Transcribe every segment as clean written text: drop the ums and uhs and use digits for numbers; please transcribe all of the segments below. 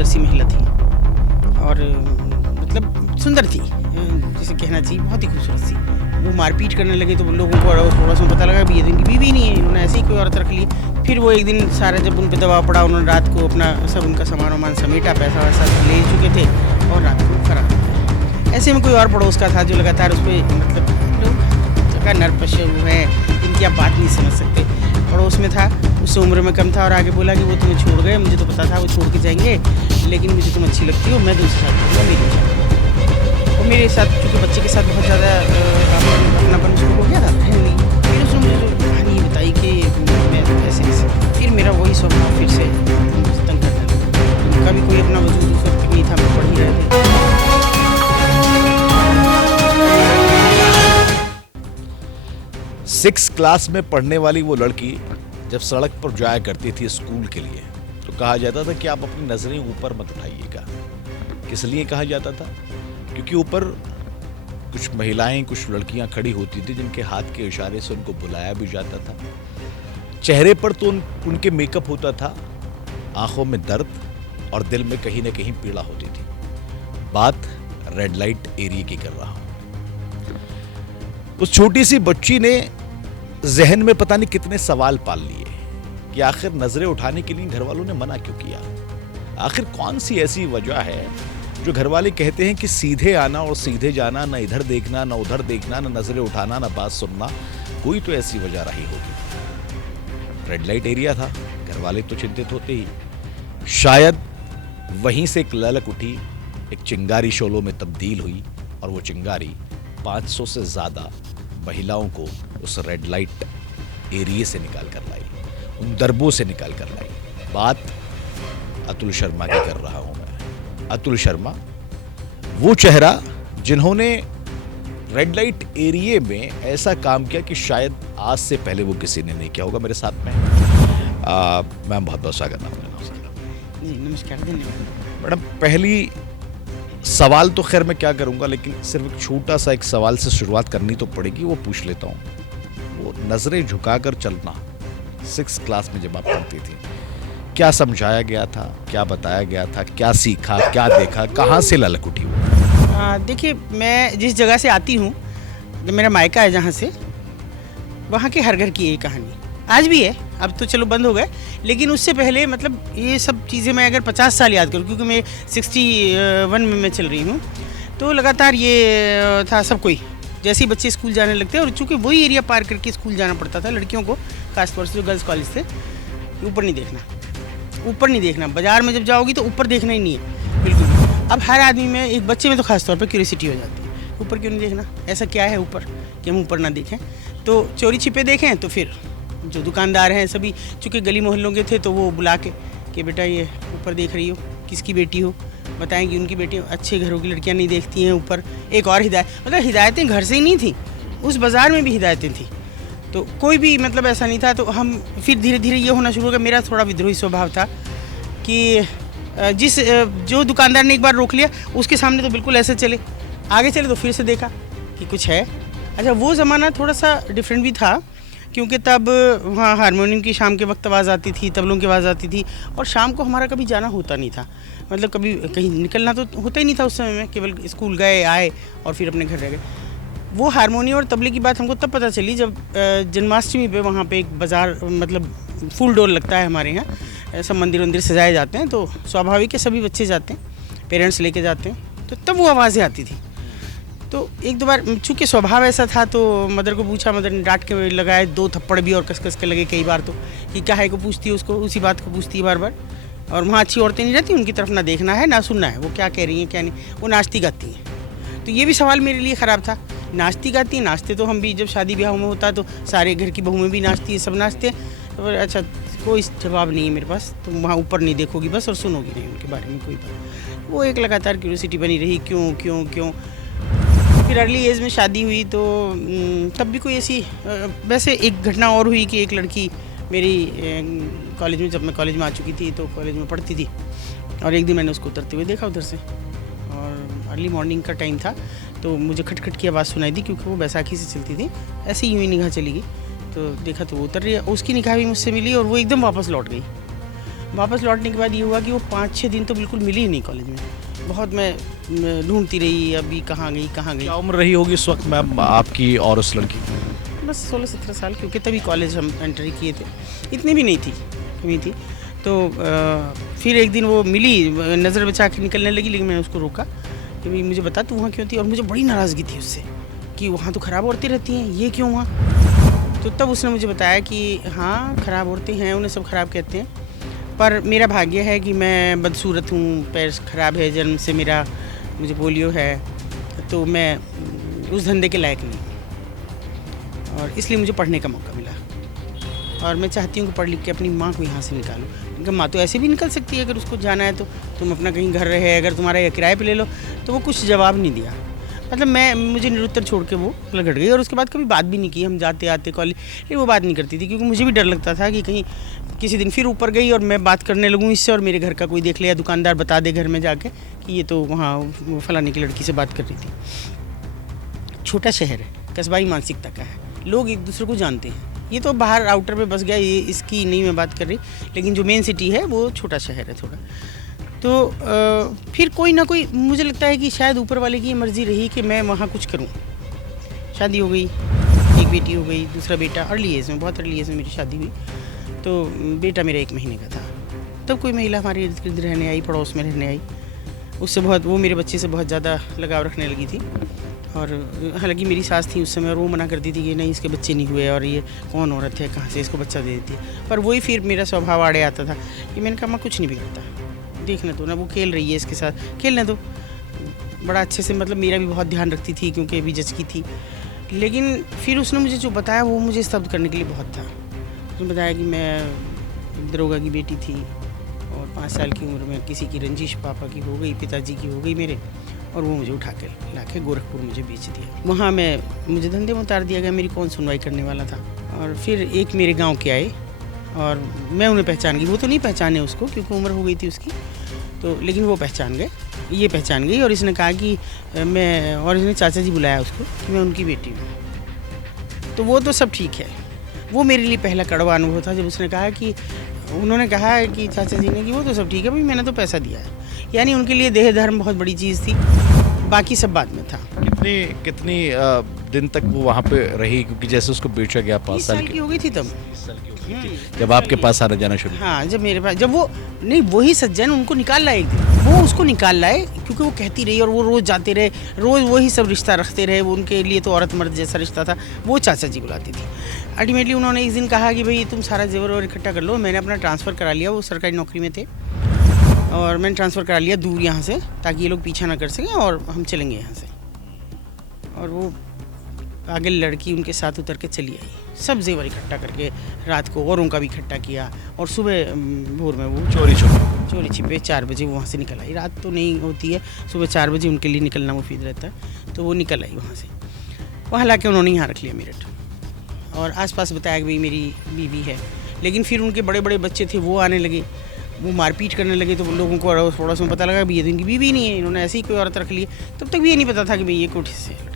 सुंदर सी महिला थी और मतलब सुंदर थी, जिसे कहना चाहिए बहुत ही खूबसूरत सी। वो मारपीट करने लगे तो लोगों को थोड़ा सा पता लगा भी ये तो इनकी बीवी नहीं है, इन्होंने ऐसे ही कोई औरत रख ली। फिर वो एक दिन सारा जब उन पर दबाव पड़ा, उन्होंने रात को अपना सब उनका सामान वामान समेटा, पैसा वैसा ले चुके थे और रात को फरार हो गए। ऐसे में कोई और पड़ोस का था जो लगातार उस पर मतलब लोग का नरपशु है, इनकी आप बात नहीं समझ सकते। पड़ोस में था, उस उम्र में कम था और आगे बोला कि वो तुम्हें छोड़ गए, मुझे तो पता था वो छोड़ के जाएंगे, लेकिन मुझे तुम अच्छी लगती हो, मैं तुमसे शादी करूँगा, मेरी शादी। और मेरे साथ क्योंकि बच्चे के साथ बहुत ज़्यादा अपनापन शुरू हो गया था, फिर उसने मुझे जो कहानी बताई कि मैं ऐसे ऐसे, फिर मेरा वही स्वभाव फिर से तंग करने लगा। उनका भी कोई अपना वजूद उस वक्त नहीं था, मैं पढ़ ही रहे थे। 6 क्लास में पढ़ने वाली वो लड़की जब सड़क पर जाया करती थी स्कूल के लिए, तो कहा जाता था कि आप अपनी नजरें ऊपर मत उठाइएगा। किस लिए कहा जाता था? क्योंकि ऊपर कुछ महिलाएं, कुछ लड़कियां खड़ी होती थी जिनके हाथ के इशारे से उनको बुलाया भी जाता था। चेहरे पर तो उनके मेकअप होता था, आंखों में दर्द और दिल में कहीं ना कहीं पीड़ा होती थी। बात रेड लाइट एरिया की कर रहा हूं। उस छोटी सी बच्ची ने जहन में पता नहीं कितने सवाल पाल लिए कि आखिर नजरें उठाने के लिए घर वालों ने मना क्यों किया। आखिर कौन सी ऐसी वजह है जो घर वाले कहते हैं कि सीधे आना और सीधे जाना, ना इधर देखना ना उधर देखना, ना नजरें उठाना ना बात सुनना, कोई तो ऐसी वजह रही होगी। रेड लाइट एरिया था, घर वाले तो चिंतित होते ही। शायद वहीं से एक ललक उठी, एक चिंगारी शोलों में तब्दील हुई और वो चिंगारी 500 से ज्यादा महिलाओं को उस रेड लाइट एरिया से निकाल कर लाई, उन दरबों से निकाल कर लाई। बात अतुल शर्मा की कर रहा हूं मैं। अतुल शर्मा, वो चेहरा जिन्होंने रेड लाइट एरिया में ऐसा काम किया कि शायद आज से पहले वो किसी ने नहीं किया होगा। मेरे साथ में मैम, बहुत बहुत स्वागत है। जी नमस्कार, धन्यवाद। मैडम, पहली सवाल तो खैर मैं क्या करूंगा, लेकिन सिर्फ एक छोटा सा एक सवाल से शुरुआत करनी तो पड़ेगी, वो पूछ लेता हूं। वो नजरें झुकाकर चलना 6 क्लास में जब आप पढ़ती थी, क्या समझाया गया था, क्या बताया गया था, क्या सीखा, क्या देखा, कहाँ से ललक उठी? देखिए, मैं जिस जगह से आती हूँ, जो मेरा मायका है जहाँ से, वहाँ के हर घर की यही कहानी आज भी है। अब तो चलो बंद हो गए, लेकिन उससे पहले मतलब ये सब चीज़ें मैं अगर 50 साल याद करूँ, क्योंकि मैं 61 में मैं चल रही हूँ, तो लगातार ये था सब कोई। जैसे ही बच्चे स्कूल जाने लगते हैं, और चूँकि वही एरिया पार करके स्कूल जाना पड़ता था लड़कियों को, खासतौर से जो गर्ल्स कॉलेज थे, ऊपर नहीं देखना, ऊपर नहीं देखना। बाजार में जब जाओगी तो ऊपर देखना ही नहीं है बिल्कुल भी। अब हर आदमी में, एक बच्चे में तो खासतौर पर क्यूरियोसिटी हो जाती है, ऊपर क्यों नहीं देखना, ऐसा क्या है ऊपर कि हम ऊपर ना देखें। तो चोरी छिपे देखें तो फिर जो दुकानदार हैं सभी, चूँकि गली मोहल्लों के थे, तो वो बुला के कि बेटा ये ऊपर देख रही हो, किसकी बेटी हो, बताएंगी उनकी बेटी हो। अच्छे घरों की लड़कियां नहीं देखती हैं ऊपर। एक और हिदायत, मतलब हिदायतें घर से ही नहीं थी, उस बाज़ार में भी हिदायतें थी, तो कोई भी मतलब ऐसा नहीं था। तो हम फिर धीरे धीरे ये होना शुरू हो गया। मेरा थोड़ा विद्रोही स्वभाव था कि जो दुकानदार ने एक बार रोक लिया, उसके सामने तो बिल्कुल ऐसे चले, आगे चले तो फिर से देखा कि कुछ है। अच्छा, वो ज़माना थोड़ा सा डिफरेंट भी था, क्योंकि तब वहाँ हारमोनियम की शाम के वक्त आवाज़ आती थी, तबलों की आवाज़ आती थी, और शाम को हमारा कभी जाना होता नहीं था, मतलब कभी कहीं निकलना तो होता ही नहीं था उस समय में, केवल स्कूल गए, आए और फिर अपने घर रह गए। वो हारमोनियम और तबले की बात हमको तब पता चली जब जन्माष्टमी पे वहाँ पे एक बाज़ार, मतलब फुल डोर लगता है हमारे यहाँ, सब मंदिर वंदिर सजाए जाते हैं, तो स्वाभाविक है सभी बच्चे जाते हैं, पेरेंट्स लेके जाते हैं, तो तब वो आवाज़ें आती थी। तो एक दो बार चूँकि स्वभाव ऐसा था, तो मदर को पूछा, मदर ने डांट के लगाए, 2 थप्पड़ भी और कस कस के लगे कई बार, तो कि क्या है को पूछती है उसको, उसी बात को पूछती है बार बार। और वहाँ अच्छी औरतें नहीं रहती, उनकी तरफ ना देखना है ना सुनना है, वो क्या कह रही हैं क्या नहीं, वो नाचती गाती हैं। तो ये भी सवाल मेरे लिए ख़राब था, नाचती गाती हैं, नाचते तो हम भी जब शादी ब्याह में होता है तो सारे घर की बहुएं भी नाचती है, सब नाचते हैं, तो अच्छा कोई जवाब नहीं है मेरे पास, तो वहाँ ऊपर नहीं देखोगी बस और सुनोगी नहीं उनके बारे में कोई बात। वो एक लगातार क्यूरियोसिटी बनी रही, क्यों क्यों क्यों। फिर अर्ली एज में शादी हुई, तो तब भी कोई ऐसी, वैसे एक घटना और हुई कि एक लड़की मेरी कॉलेज में, जब मैं कॉलेज में आ चुकी थी तो कॉलेज में पढ़ती थी, और एक दिन मैंने उसको उतरते हुए देखा उधर से, और अर्ली मॉर्निंग का टाइम था, तो मुझे खटखट की आवाज़ सुनाई दी, क्योंकि वो बैसाखी से चलती थी, ऐसे ही यूँ ही निगाह चली गई, तो देखा तो वो उतर रही है, उसकी निगाह भी मुझसे मिली और वो एकदम वापस लौट गई। वापस लौटने के बाद ये हुआ कि वो 5-6 दिन तो बिल्कुल मिली ही नहीं कॉलेज में। बहुत मैं ढूंढती रही, अभी कहाँ गई। क्या उम्र रही होगी इस वक्त मैम आपकी और उस लड़की की? बस 16-17 साल, क्योंकि तभी कॉलेज हम एंट्री किए थे, इतनी भी नहीं थी, कमी थी। तो फिर एक दिन वो मिली, नज़र बचा के निकलने लगी, लेकिन मैंने उसको रोका कि भाई मुझे बता तू वहाँ क्यों थी। और मुझे बड़ी नाराज़गी थी उससे कि वहाँ तो ख़राब औरतें रहती हैं, ये क्यों वहाँ। तो तब उसने मुझे बताया कि हाँ ख़राब औरतें हैं, उन्हें सब ख़राब कहते हैं, पर मेरा भाग्य है कि मैं बदसूरत हूँ, पैर ख़राब है, जन्म से मेरा, मुझे पोलियो है, तो मैं उस धंधे के लायक नहीं, और इसलिए मुझे पढ़ने का मौका मिला। और मैं चाहती हूँ कि पढ़ लिख के अपनी माँ को यहाँ से निकालूँ। क्योंकि माँ तो ऐसे भी निकल सकती है, अगर उसको जाना है तो। तुम अपना कहीं घर रहे, अगर तुम्हारा किराए पे ले लो। तो वो कुछ जवाब नहीं दिया, मतलब मुझे निरुत्तर छोड़ के वो लगट गई। और उसके बाद कभी बात भी नहीं की, हम जाते आते कॉलेज, लेकिन वो बात नहीं करती थी, क्योंकि मुझे भी डर लगता था कि कहीं किसी दिन फिर ऊपर गई और मैं बात करने लगूँ इससे, और मेरे घर का कोई देख ले या दुकानदार बता दे घर में जाके कि ये तो वहाँ फलाने की लड़की से बात कर रही थी। छोटा शहर है, कस्बाई मानसिकता का है, लोग एक दूसरे को जानते हैं। ये तो बाहर आउटर में बस गया, ये इसकी नहीं मैं बात कर रही, लेकिन जो मेन सिटी है वो छोटा शहर है थोड़ा। तो फिर कोई ना कोई, मुझे लगता है कि शायद ऊपर वाले की मर्ज़ी रही कि मैं वहाँ कुछ करूँ। शादी हो गई, एक बेटी हो गई, दूसरा बेटा अर्ली एज में, बहुत अर्ली एज में मेरी शादी हुई। तो बेटा मेरा 1 महीने का था, तब कोई महिला हमारे इर्द गिर्द रहने आई, पड़ोस में रहने आई। उससे बहुत, वो मेरे बच्चे से बहुत ज़्यादा लगाव रखने लगी थी। और हालांकि मेरी सास थी उस समय, और वो मना करती थी कि नहीं इसके बच्चे नहीं हुए, और ये कौन औरत है, कहाँ से इसको बच्चा दे देती है। पर वही फिर मेरा स्वभाव आड़े आता था कि मैंने कहा मैं कुछ नहीं बिगड़ता, देखने दो ना, वो खेल रही है इसके साथ, खेलने दो। बड़ा अच्छे से, मतलब मेरा भी बहुत ध्यान रखती थी, क्योंकि अभी जच की थी। लेकिन फिर उसने मुझे जो बताया वो मुझे स्तब्ध करने के लिए बहुत था। उसने बताया कि मैं दरोगा की बेटी थी, और 5 साल की उम्र में किसी की रंजिश पापा की हो गई, पिताजी की हो गई मेरे, और वो मुझे उठा के ला के गोरखपुर मुझे बेच दिया। वहाँ मुझे धंधे में उतार दिया गया, मेरी कौन सुनवाई करने वाला था। और फिर एक मेरे गांव के आए, और मैं उन्हें पहचान गई, वो तो नहीं पहचाने उसको क्योंकि उम्र हो गई थी उसकी, तो लेकिन वो पहचान गए, ये पहचान गई। और इसने कहा कि मैं, और इसने चाचा जी बुलाया उसको कि मैं उनकी बेटी हूँ। तो वो तो सब ठीक है। वो मेरे लिए पहला कड़वा अनुभव था जब उसने कहा कि, उन्होंने कहा है कि चाचा जी ने, कि वो तो सब ठीक है भाई, मैंने तो पैसा दिया है। यानी उनके लिए देह धर्म बहुत बड़ी चीज़ थी, बाकी सब बाद में था। कितनी दिन तक वो वहाँ पे रही, क्योंकि जैसे उसको बेचा गया 5 साल की हो गई थी तब, जब आपके पास आना जाना शुरू? हाँ, जब मेरे पास, जब वो नहीं, वही सज्जन उनको निकाल लाए, एक दिन वो उसको निकाल लाए, क्योंकि वो कहती रही, और वो रोज़ जाते रहे, रोज़ वही सब रिश्ता रखते रहे। वो उनके लिए तो औरत मर्द जैसा रिश्ता था। वो चाचा जी बुलाती थी। अल्टीमेटली उन्होंने एक दिन कहा कि भाई तुम सारा जेवर और इकट्ठा कर लो। मैंने अपना ट्रांसफ़र करा लिया, वो सरकारी नौकरी में थे, और मैंने ट्रांसफ़र करा लिया दूर यहाँ से, ताकि ये लोग पीछा ना कर सकें, और हम चलेंगे यहाँ से। और वो आगे लड़की उनके साथ उतर के चली आई, सब जेवर इकट्ठा करके, रात को औरों का भी इकट्ठा किया, और सुबह भोर में वो चोरी छिपे 4 बजे वो वहाँ से निकल आई। रात तो नहीं होती है, सुबह 4 बजे उनके लिए निकलना मुफीद रहता है, तो वो निकल आई वहाँ से। वहाँ ला के उन्होंने यहाँ रख लिया मेरठ, और आसपास बताया कि भाई मेरी बीवी है। लेकिन फिर उनके बड़े बड़े बच्चे थे, वो आने लगे, वो मारपीट करने लगे, तो लोगों को अड़ोस पड़ोस में पता लगा कि ये तो इनकी बीवी नहीं है, इन्होंने ऐसे ही कोई औरत रख ली है। तब तक भी ये नहीं पता था कि भाई ये कोठी से है।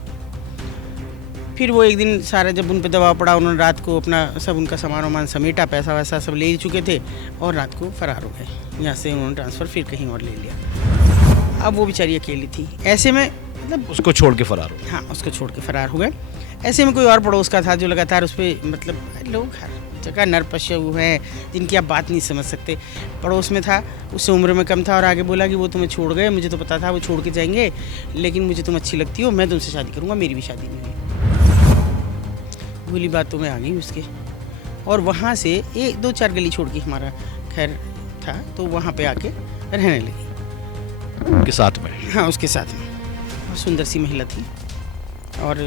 फिर वो एक दिन सारा जब उन पर दबाव पड़ा, उन्होंने रात को अपना सब उनका सामान वामान समेटा, पैसा वैसा सब ले चुके थे, और रात को फरार हो गए। यहाँ से उन्होंने ट्रांसफ़र फिर कहीं और ले लिया। अब वो बेचारी अकेली थी, ऐसे में, मतलब उसको छोड़ के फरार हो? हाँ, उसको छोड़ के फरार हो गए। ऐसे में कोई और पड़ोस का था जो लगातार उस पर, मतलब लोग हर जगह नर पशु हैं जिनकी आप बात नहीं समझ सकते। पड़ोस में था, उससे उम्र में कम था, और आगे बोला कि वो तुम्हें छोड़ गए, मुझे तो पता था वो छोड़ के जाएंगे, लेकिन मुझे तुम अच्छी लगती हो, मैं तुमसे शादी करूँगा। मेरी भी शादी नहीं हुई। भूली बात तो मैं आ गई उसके, और वहाँ से 1-2-4 गली छोड़ के हमारा घर था, तो वहाँ पे आके रहने लगी उनके साथ में। हाँ, उसके साथ में। बहुत सुंदर सी महिला थी, और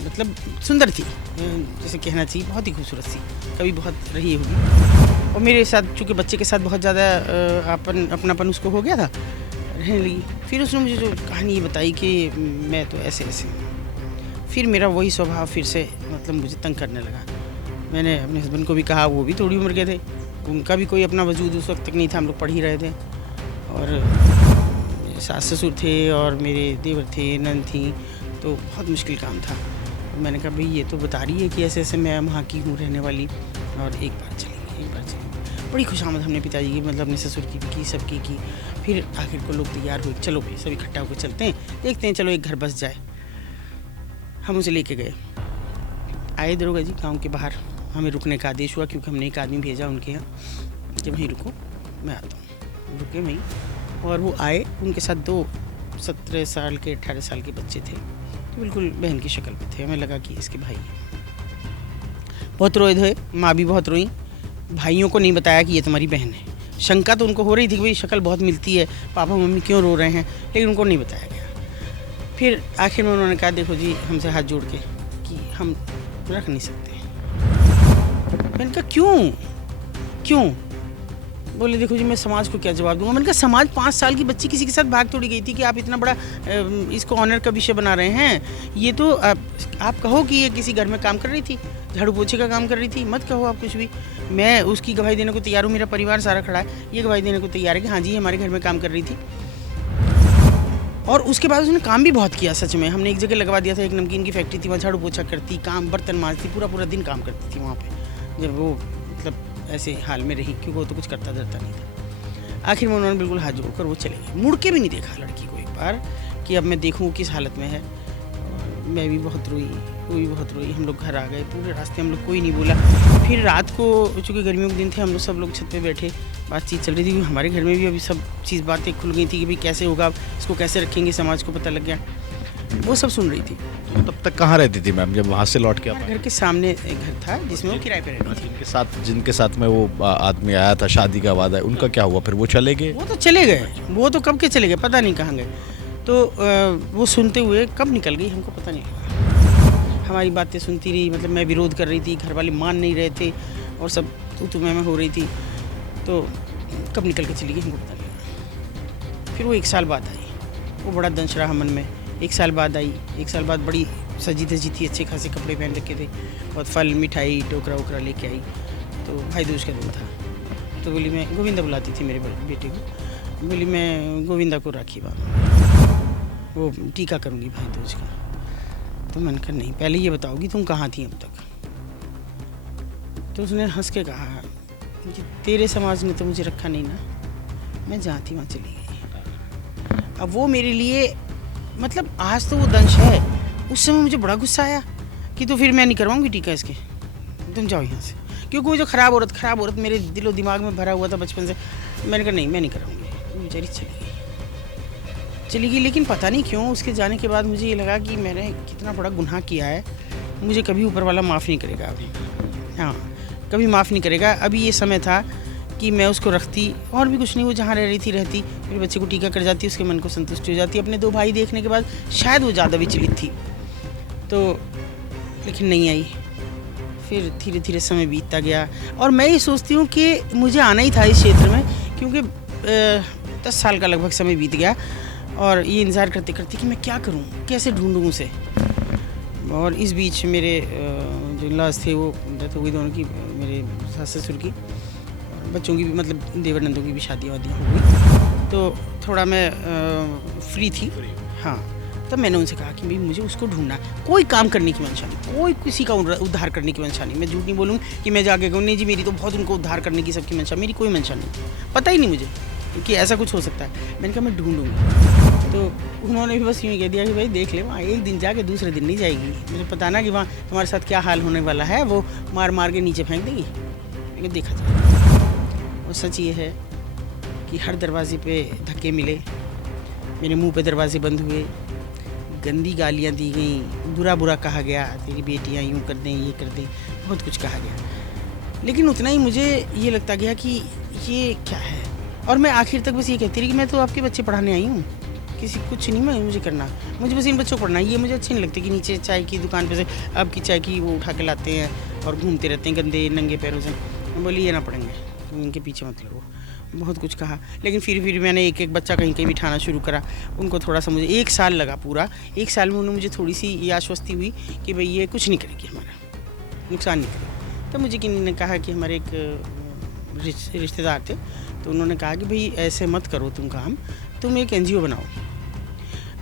मतलब सुंदर थी, जैसे कहना चाहिए, बहुत ही खूबसूरत सी, कभी बहुत रही होगी। और मेरे साथ चूँकि बच्चे के साथ बहुत ज़्यादा अपनापन उसको हो गया था, रहने लगी। फिर उसने मुझे जो कहानी बताई कि मैं तो ऐसे ऐसे, फिर मेरा वही स्वभाव फिर से, मतलब मुझे तंग करने लगा। मैंने अपने हस्बैंड को भी कहा, वो भी थोड़ी उम्र के थे, उनका भी कोई अपना वजूद उस वक्त तक नहीं था, हम लोग पढ़ ही रहे थे। और सास ससुर थे, और मेरे देवर थे, नंद थी, तो बहुत मुश्किल काम था। मैंने कहा भाई ये तो बता रही है कि ऐसे ऐसे मैं वहाँ की हूँ रहने वाली, और एक बार चलेंगे। बड़ी खुशामद हमने पिताजी की मतलब अपने ससुर की सबकी की। फिर आखिर को लोग तैयार हुए, चलो भाई सब इकट्ठा होकर चलते हैं, देखते हैं चलो एक घर बस जाए। हम उसे लेके गए, आए दरोगा जी गाँव के बाहर, हमें रुकने का आदेश हुआ क्योंकि हमने एक आदमी भेजा उनके यहाँ कि वहीं रुको, मैं आता हूँ। रुके वहीं और वो आए, उनके साथ 2 17 साल के 18 साल के बच्चे थे, तो बिल्कुल बहन की शक्ल पे थे। हमें लगा कि इसके भाई हैं। बहुत रोए धोए, माँ भी बहुत रोई। भाइयों को नहीं बताया कि ये तुम्हारी बहन है। शंका तो उनको हो रही थी कि भाई शक्ल बहुत मिलती है, पापा मम्मी क्यों रो रहे हैं, लेकिन उनको नहीं बताया गया। फिर आखिर में उन्होंने कहा देखो जी हमसे हाथ जोड़ के कि हम रख नहीं सकते। मैंने कहा क्यों? बोले देखो जी मैं समाज को क्या जवाब दूंगा। मैंने कहा समाज 5 साल की बच्ची किसी के साथ भाग तोड़ी गई थी कि आप इतना बड़ा इसको ऑनर का विषय बना रहे हैं। ये तो आप कहो कि ये किसी घर में काम कर रही थी, झाड़ू पोछे का काम कर रही थी, मत कहो आप कुछ भी। मैं उसकी गवाही देने को तैयार हूँ, मेरा परिवार सारा खड़ा है, ये गवाही देने को तैयार है कि हाँ जी हमारे घर में काम कर रही थी। और उसके बाद उसने काम भी बहुत किया सच में। हमने एक जगह लगवा दिया था, एक नमकीन की फैक्ट्री थी, वहाँ झाड़ू पोछा करती, काम बर्तन मांजती, पूरा दिन काम करती थी वहाँ पे, जब वो मतलब ऐसे हाल में रही, क्योंकि वो तो कुछ करता धरता नहीं था। आखिर में उन्होंने बिल्कुल हाथ जोड़कर वो चले गए, मुड़ के भी नहीं देखा लड़की को एक बार कि अब मैं देखूँ किस हालत में है। और मैं भी बहुत रोई, वो भी बहुत रोई। हम लोग घर आ गए, पूरे रास्ते हम लोग कोई नहीं बोला। फिर रात को चूँकि गर्मियों के दिन थे, हम लोग सब लोग छत पे बैठे, बातचीत चल रही थी। हमारे घर में भी अभी सब चीज़ बातें खुल गई थी कि भाई कैसे होगा, इसको कैसे रखेंगे, समाज को पता लग गया, वो सब सुन रही थी। तो तब तक कहाँ रहती थी मैम जब वहाँ से लौट के? घर के सामने एक घर था जिसमें वो किराए पे रहती थी। जिनके साथ में वो आदमी आया था, शादी का वादा है, उनका क्या हुआ? फिर वो चले गए? वो तो चले गए, वो तो कब के चले गए, पता नहीं कहाँ गए। तो वो सुनते हुए कब निकल गई हमको पता नहीं लगा। हमारी बातें सुनती रही, मतलब मैं विरोध कर रही थी, घर वाले मान नहीं रहे थे और सब तू मैं हो रही थी। तो कब निकल के चली गई हमको पता नहीं लगा। फिर वो 1 साल बाद आई, वो बड़ा दंश रहा मन में। 1 साल बाद आई, 1 साल बाद बड़ी सजी धजी थी, अच्छे खासे कपड़े पहन रखे थे, बहुत फल मिठाई टोकरा वोकरा लेके आई। तो भाई दूज का दिन था, तो बोली मैं गोविंदा बुलाती थी मेरे बेटे को, बोली मैं गोविंदा को राखी बांध, वो टीका करूँगी भाई दूज का। तो मैंने कहा नहीं, पहले ये बताओगी तुम कहाँ थी अब तक? तो उसने हंस के कहा कि तेरे समाज ने तो मुझे रखा नहीं ना, मैं जहाँ थी वहाँ चली गई। अब वो मेरे लिए मतलब आज तो वो दंश है, उस समय मुझे बड़ा गुस्सा आया कि तो फिर मैं नहीं करवाऊंगी टीका इसके, तुम जाओ यहाँ से। क्योंकि वो जो खराब औरत मेरे दिलो दिमाग में भरा हुआ था बचपन से। मैंने कहा नहीं मैं नहीं कराऊंगी। बेचारी चली गई। लेकिन पता नहीं क्यों उसके जाने के बाद मुझे ये लगा कि मैंने कितना बड़ा गुनाह किया है, मुझे कभी ऊपर वाला माफ़ नहीं करेगा अभी। हाँ, कभी माफ़ नहीं करेगा। अभी ये समय था कि मैं उसको रखती, और भी कुछ नहीं, वो जहाँ रह रही थी रहती, मेरे बच्चे को टीका कर जाती, उसके मन को संतुष्टि हो जाती। अपने 2 भाई देखने के बाद शायद वो ज़्यादा विचलित थी, तो लेकिन नहीं आई। फिर धीरे धीरे समय बीतता गया और मैं ये सोचती हूँ कि मुझे आना ही था इस क्षेत्र में, क्योंकि 10 साल का लगभग समय बीत गया और ये इंतज़ार करते करते कि मैं क्या करूँ, कैसे ढूंढूँ उसे। और इस बीच मेरे जो इन-लॉज थे वो डेथ हो गई दोनों की, मेरे सास ससुर की, बच्चों की भी, मतलब देवर नंदों की भी शादी वादी हो गई। तो थोड़ा मैं फ्री थी। हाँ, तब मैंने उनसे कहा कि भाई मुझे उसको ढूंढना है, कोई काम करने की मंशा नहीं, कोई किसी का उद्धार करने की मंशा नहीं। मैं झूठ नहीं बोलूँ कि मैं जाके कहूँ नहीं जी मेरी तो बहुत उनको उद्धार करने की सबकी मंशा, मेरी कोई मंशा नहीं, पता ही नहीं मुझे कि ऐसा कुछ हो सकता है। मैंने कहा मैं ढूंढूंगी। तो उन्होंने भी बस यूँ कह दिया कि भाई देख ले, वहाँ एक दिन जाके दूसरे दिन नहीं जाएगी, मुझे पता ना कि वहाँ तुम्हारे साथ क्या हाल होने वाला है, वो मार मार के नीचे फेंक देगी। लेकिन देखा जाए, और सच ये है कि हर दरवाजे पे धक्के मिले, मेरे मुंह पे दरवाजे बंद हुए, गंदी गालियाँ दी गई, बुरा कहा गया, तेरी बेटियाँ यूँ कर दें, ये कर दें, बहुत कुछ कहा गया। लेकिन उतना ही मुझे ये लगता गया कि ये क्या है। और मैं आखिर तक बस ये कहती रही कि मैं तो आपके बच्चे पढ़ाने आई हूँ, किसी कुछ नहीं मैं मुझे करना, मुझे बस इन बच्चों को पढ़ना है। ये मुझे अच्छे नहीं लगते कि नीचे चाय की दुकान पे से अब की चाय की वो उठा के लाते हैं और घूमते रहते हैं गंदे नंगे पैरों से। मैं बोली ये ना पढ़ेंगे, तुम इनके पीछे मत लगो। बहुत कुछ कहा, लेकिन फिर मैंने एक एक बच्चा कहीं बिठाना शुरू करा। उनको थोड़ा सा, मुझे 1 साल लगा, पूरा 1 साल में उन्होंने मुझे थोड़ी सी ये आश्वस्ति हुई कि भाई ये कुछ नहीं करेगी, हमारा नुकसान नहीं करेगी। तब मुझे किन्हीं ने कहा कि हमारे एक रिश्तेदार थे, तो उन्होंने कहा कि भाई ऐसे मत करो तुम काम, तुम एक NGO बनाओ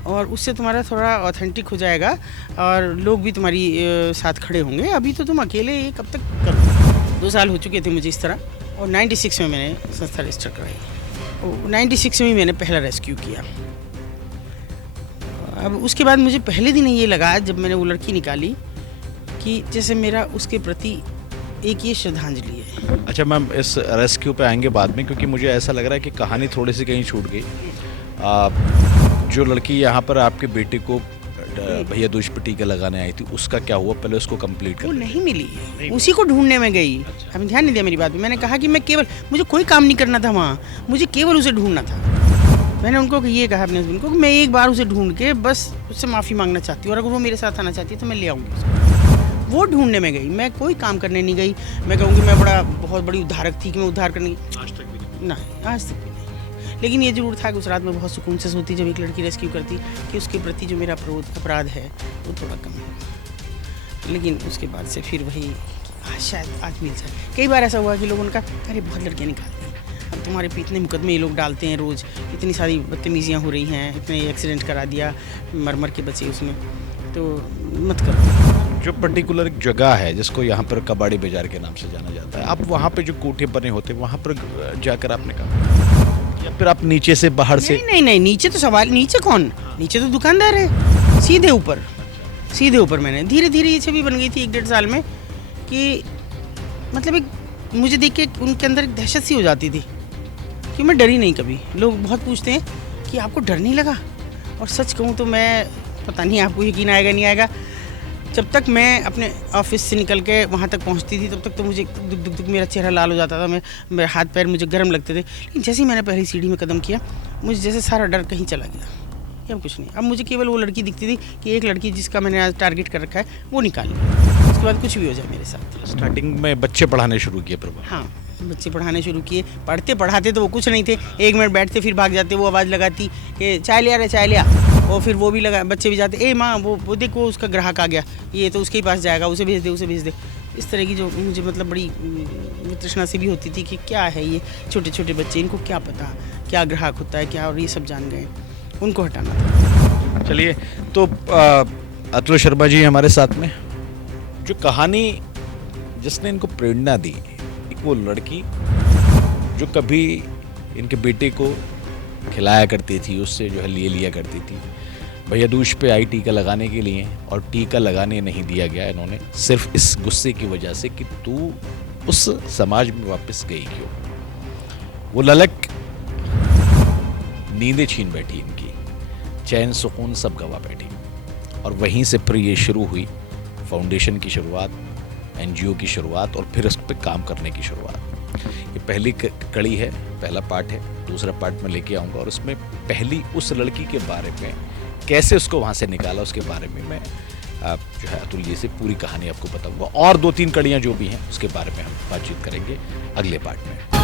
और उससे तुम्हारा थोड़ा ऑथेंटिक हो जाएगा और लोग भी तुम्हारी साथ खड़े होंगे। अभी तो तुम अकेले ये कब तक करो। 2 साल हो चुके थे मुझे इस तरह, और 96 में मैंने संस्था रजिस्टर कराई और 96 में ही मैंने पहला रेस्क्यू किया। अब उसके बाद मुझे पहले दिन ये लगा जब मैंने वो लड़की निकाली कि जैसे मेरा उसके प्रति एक ये श्रद्धांजलि है। अच्छा मैम, इस रेस्क्यू पे आएंगे बाद में, क्योंकि मुझे ऐसा लग रहा है कि कहानी थोड़ी सी कहीं छूट गई। जो लड़की यहाँ पर आपके बेटे को भैया दूज पे टीका लगाने आई थी, उसका क्या हुआ? पहले उसको कंप्लीट कर। वो नहीं मिली, उसी को ढूंढने में गई। अच्छा। आपने ध्यान नहीं दिया मेरी बात में। मैंने कहा कि मैं केवल, मुझे कोई काम नहीं करना था वहाँ, मुझे केवल उसे ढूंढना था। मैंने उनको ये कहा अपने हस्बैंड को कि मैं एक बार उसे ढूंढ के बस उससे माफ़ी मांगना चाहती हूँ और अगर वो मेरे साथ आना चाहती है तो मैं ले आऊँगी उसको। वो ढूंढने में गई, मैं कोई काम करने नहीं गई। मैं कहूँगी मैं बहुत बड़ी उद्धारक थी कि मैं उद्धार करने आज तक भी नहीं। नहीं, आज तक भी नहीं। लेकिन ये ज़रूर था कि उस रात में बहुत सुकून से सोती जब एक लड़की रेस्क्यू करती कि उसके प्रति जो मेरा अपराध है वो थोड़ा कम हो। लेकिन उसके बाद से फिर वही शायद आज मिल जाए। कई बार ऐसा हुआ कि लोगों ने कहा अरे बहुत लड़कियाँ निकालती हैं, अब तुम्हारे पे इतने मुकदमे ये लोग डालते हैं रोज़, इतनी सारी बदतमीजियाँ हो रही हैं, इतने एक्सीडेंट करा दिया, मर के बचे उसमें, तो मत करो। जो पर्टिकुलर जगह है जिसको यहाँ पर कबाड़ी बाजार के नाम से जाना जाता है, आप वहाँ पे जो कोठे बने होते हैं वहाँ पर जाकर आपने कहा, या फिर आप नीचे से बाहर से? नहीं, नीचे तो सवाल, नीचे कौन, नीचे तो दुकानदार है। सीधे ऊपर मैंने धीरे धीरे ये छवि बन गई थी 1-1.5 साल में कि मतलब एक मुझे देख के उनके अंदर एक दहशत सी हो जाती थी कि मैं डरी नहीं कभी। लोग बहुत पूछते हैं कि आपको डर नहीं लगा, और सच कहूँ तो मैं, पता नहीं आपको यकीन आएगा नहीं आएगा, जब तक मैं अपने ऑफिस से निकल के वहाँ तक पहुँचती थी तब तक तो मुझे दुख मेरा चेहरा लाल हो जाता था, मेरे हाथ पैर मुझे गर्म लगते थे। लेकिन जैसे ही मैंने पहली सीढ़ी में कदम किया मुझे जैसे सारा डर कहीं चला गया। अब कुछ नहीं, अब मुझे केवल वो लड़की दिखती थी कि एक लड़की जिसका मैंने आज टारगेट कर रखा है वो निकाल ली, उसके बाद कुछ भी हो जाए मेरे साथ। स्टार्टिंग में बच्चे पढ़ाने शुरू किए प्रभु? हाँ, बच्चे पढ़ाने शुरू किए। पढ़ाते तो वो कुछ नहीं थे, 1 मिनट बैठते फिर भाग जाते। वो आवाज़ लगाती कि चाय लिया रे चाय लिया, और फिर वो भी लगा, बच्चे भी जाते, ए माँ वो देखो उसका ग्राहक आ गया, ये तो उसके ही पास जाएगा, उसे भेज दे। इस तरह की जो मुझे मतलब बड़ी तृष्णा सी भी होती थी कि क्या है ये छोटे छोटे बच्चे, इनको क्या पता क्या ग्राहक होता है क्या, और ये सब जान गए, उनको हटाना था। चलिए, तो अतुल शर्मा जी हमारे साथ में, जो कहानी जिसने इनको प्रेरणा दी, एक वो लड़की जो कभी इनके बेटे को खिलाया करती थी, उससे जो है लिया करती थी, भैया दूज पे आई टीका लगाने के लिए, और टीका लगाने नहीं दिया गया इन्होंने, सिर्फ इस गुस्से की वजह से कि तू उस समाज में वापस गई क्यों। वो ललक नींदें छीन बैठी इनकी, चैन सुकून सब गवा बैठी, और वहीं से फिर ये शुरू हुई फाउंडेशन की शुरुआत, एनजीओ की शुरुआत, और फिर उस पर काम करने की शुरुआत। ये पहली कड़ी है, पहला पार्ट है। दूसरा पार्ट में लेके आऊँगा, और उसमें पहली उस लड़की के बारे में, कैसे उसको वहाँ से निकाला, उसके बारे में मैं जो है अतुल जी से पूरी कहानी आपको बताऊँगा, और 2-3 कड़ियाँ जो भी हैं उसके बारे में हम बातचीत करेंगे अगले पार्ट में।